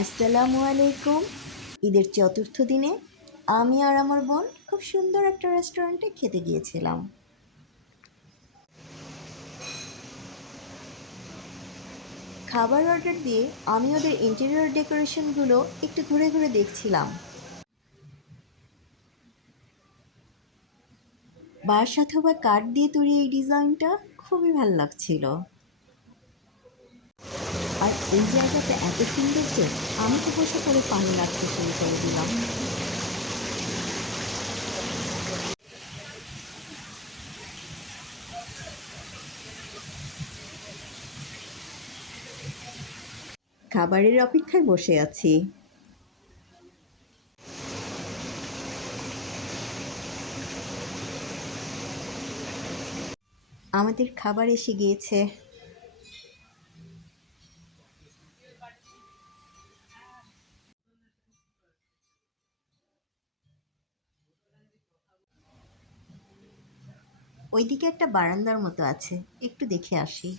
আসসালামু আলাইকুম। ঈদের চতুর্থ দিনে আমি আর আমার বোন খুব সুন্দর একটা রেস্টুরেন্টে খেতে গিয়েছিলাম। খাবার অর্ডার দিয়ে আমি ওদের ইন্টেরিয়র ডেকোরেশনগুলো একটু ঘুরে ঘুরে দেখছিলাম। বাঁশ অথবা কাঠ দিয়ে তৈরি এই ডিজাইনটা খুবই ভালো লাগছিল। আর এই জায়গাটা এত সুন্দর যে আমি তো বসে পড়ে পানি লাগতে শুরু করে দিলাম। খাবারের অপেক্ষায় বসে আছি। আমাদের খাবার এসে গিয়েছে। ওইদিকে একটা বারান্দার মতো আছে, একটু দেখে আসি।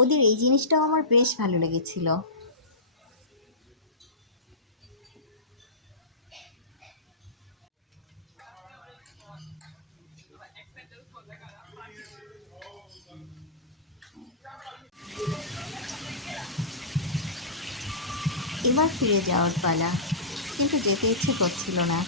ওদের এই জিনিসটাও আমার বেশ ভালো লেগেছিল। এবার ফিরে যাওয়ার পালা, কিন্তু যেতে ইচ্ছে করছিল না।